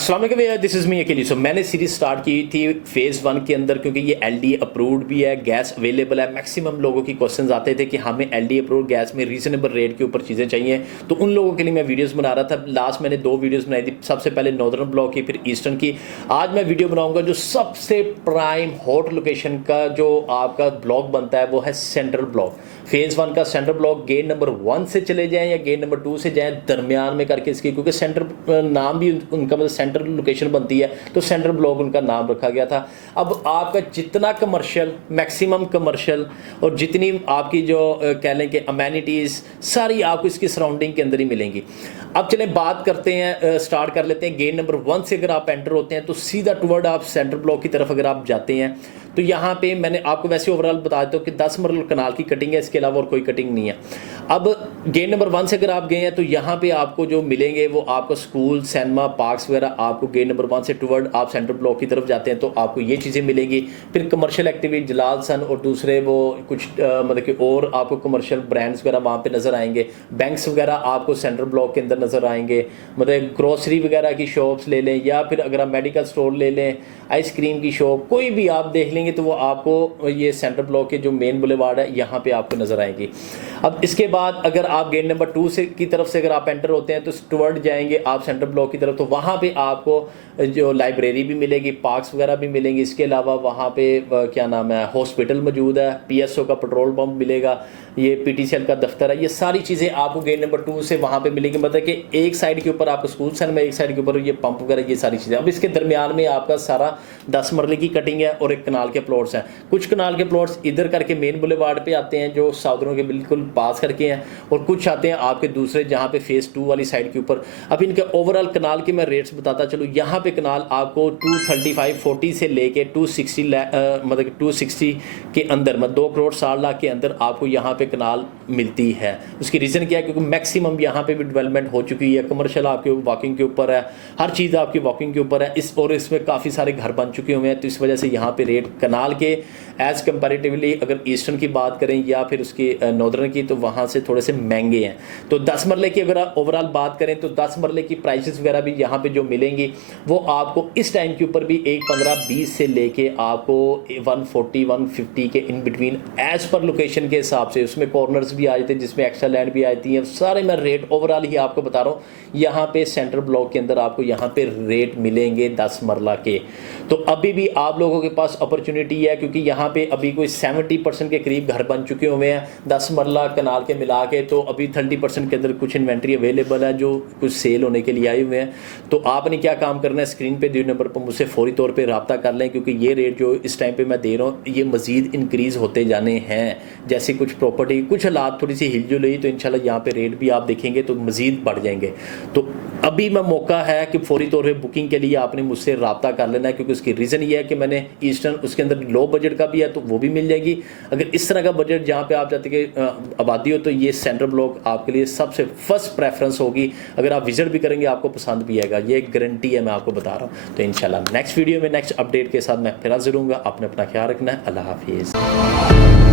अस्सलाम वालेकुम, this is me अकेली। सो मैंने सीरीज स्टार्ट की थी फ़ेज़ 1 के अंदर, क्योंकि ये एलडी अप्रूव्ड भी है, गैस अवेलेबल है। मैक्सिमम लोगों की क्वेश्चंस आते थे कि हमें एलडी अप्रूव्ड गैस में रीज़नेबल रेट के ऊपर चीज़ें चाहिए, तो उन लोगों के लिए मैं वीडियोस बना रहा था। लास्ट मैंने 2 वीडियोस बनाई थी, सबसे पहले नॉर्दर्न ब्लॉक की, फिर ईस्टर्न की। आज मैं वीडियो बनाऊंगा जो सबसे प्राइम हॉट लोकेशन का जो आपका ब्लॉक बनता है वो है सेंट्रल ब्लॉक। फ़ेज़ 1 का सेंट्रल ब्लॉक गेट नंबर 1 से चले जाएँ या गेट नंबर 2 से जाएँ, दरमियान में करके इसकी, क्योंकि सेंटर नाम भी उनका मतलब सेंट्रल लोकेशन बनती है, तो सेंट्रल ब्लॉक उनका नाम रखा गया था। अब आपका जितना कमर्शियल, मैक्सिमम कमर्शियल और जितनी आपकी जो कह लें कि अमेनिटीज़ सारी आपको इसकी सराउंडिंग के अंदर ही मिलेंगी। अब चलें बात करते हैं, स्टार्ट कर लेते हैं। गेट नंबर 1 से अगर आप एंटर होते हैं तो सीधा टुवर्ड आप सेंट्रल ब्लॉक की तरफ अगर आप जाते हैं तो यहाँ पे मैंने आपको वैसे ओवरऑल बता देता हूँ कि 10 मरल कनाल की कटिंग है, इसके अलावा और कोई कटिंग नहीं है। अब गेट नंबर 1 से अगर आप गए हैं तो यहाँ पे आपको जो मिलेंगे वो आपको स्कूल, सिनेमा, पार्क्स वगैरह, आपको गेट नंबर 1 से टुवर्ड आप सेंट्रल ब्लॉक की तरफ जाते हैं तो आपको ये चीज़ें मिलेंगी। फिर कमर्शियल एक्टिविटी, जलाल सन और दूसरे वो कुछ मतलब कि और आपको कमर्शियल ब्रांड्स वगैरह वहाँ पे नज़र आएंगे। बैंक्स वगैरह आपको सेंट्रल ब्लॉक के अंदर नज़र आएंगे। मतलब ग्रोसरी वगैरह की शॉप्स ले लें या फिर अगर आप मेडिकल स्टोर ले लें, आइसक्रीम की शॉप, कोई भी आप देख लेंगे तो वो आपको ये सेंट्रल ब्लॉक के जो मेन बुलेवार्ड है यहाँ पे आपको नज़र आएंगी। अब इसके बाद अगर आप गेट नंबर 2 से की तरफ से अगर आप एंटर होते हैं तो टुवर्ड जाएंगे आप सेंट्रल ब्लॉक की तरफ, तो वहाँ पे आपको जो लाइब्रेरी भी मिलेगी, पार्क्स वगैरह भी मिलेंगी। इसके अलावा वहाँ पे क्या नाम है, हॉस्पिटल मौजूद है, पीएसओ का पेट्रोल पंप मिलेगा, ये पीटीसीएल का दफ्तर है। ये सारी चीज़ें आपको गेट नंबर 2 से वहाँ पे मिलेंगी। मतलब कि एक साइड के ऊपर आपको स्कूल सन में, एक साइड के ऊपर ये पंप वगैरह, ये सारी चीज़ें। अब इसके दरमियान में आपका सारा 10 मरले की कटिंग है और एक कनाल के प्लॉट्स हैं। कुछ कनाल के प्लॉट्स इधर करके मेन बुलेवार्ड पे आते हैं जो साउदरों के बिल्कुल पास करके हैं, और कुछ आते हैं आपके दूसरे जहाँ पे फ़ेज़ 2 वाली साइड के ऊपर। अब इनके ओवरऑल कनाल के मैं रेट्स बताता चलूँ। यहाँ पे कनाल आपको 235-40 से लेके 260 मतलब 260 के अंदर, मतलब 2 करोड़ 60 लाख के अंदर आपको यहाँ पे कनाल मिलती है। उसकी रीज़न क्या है, क्योंकि मैक्सिमम यहाँ पे भी डेवलपमेंट हो चुकी है। कमर्शियल आपके वॉकिंग के ऊपर है, हर चीज़ आपकी वॉकिंग के ऊपर है। और इसमें काफ़ी सारे घर बन चुके हुए हैं, तो इस वजह से यहाँ पे रेट कनाल के एज़ कंपैरेटिवली अगर ईस्टर्न की बात करें या फिर उसकी नॉर्दर्न की, तो वहाँ से थोड़े से महंगे हैं। तो 10 मरले की अगर ओवरऑल बात करें तो 10 मरले की प्राइसेस वगैरह भी यहाँ पे जो मिलेंगी वो आपको इस टाइम के ऊपर भी 115-20 से लेके आपको 140-150 के in between as per location के हिसाब से। उसमें कॉर्नर्स भी आ जाते हैं जिसमें एक्स्ट्रा लैंड भी आती है। सारे मैं रेट ओवरऑल ही आपको बता रहा हूँ। यहाँ पे सेंट्रल ब्लॉक के अंदर आपको यहाँ पे रेट मिलेंगे 10 मरला के। तो अभी भी आप लोगों के पास अपॉर्चुनिटी है, क्योंकि यहाँ पे अभी कोई 70% के करीब घर बन चुके हुए हैं 10 मरला कनाल के मिला के। तो अभी 30% के अंदर कुछ इन्वेंट्री अवेलेबल है जो कुछ सेल होने के लिए आए हुए हैं। तो आपने क्या काम करना है, स्क्रीन पे दिए नंबर पर मुझसे फौरी तौर पे रब्ता कर लें, क्योंकि ये रेट जो इस टाइम पे मैं दे रहा हूँ ये मज़ीद इंक्रीज़ होते जाने हैं। जैसे कुछ प्रॉपर्टी, कुछ हालात थोड़ी सी हिलजुल हुई तो इंशाल्लाह यहाँ पे रेट भी आप देखेंगे तो मज़ीद बढ़ जाएंगे। तो अभी मैं मौका है कि फौरी तौर पे बुकिंग के लिए आपने मुझसे रब्ता कर लेना है, क्योंकि उसकी रीज़न ये है कि मैंने ईस्टर्न, उसके अंदर लो बजट का भी है तो वो भी मिल जाएगी। अगर इस तरह का बजट जहाँ पे आप चाहते कि आबादी हो तो ये सेंट्रल ब्लॉक आपके लिए सबसे फर्स्ट प्रेफरेंस होगी। अगर आप विजिट भी करेंगे आपको पसंद भी आएगा, ये एक गारंटी है, मैं आपको बता रहा हूँ। तो इंशाल्लाह नेक्स्ट वीडियो में नेक्स्ट अपडेट के साथ मैं फिर हाजिर हूँगा। आपने अपना ख्याल रखना है। अल्लाह हाफिज़।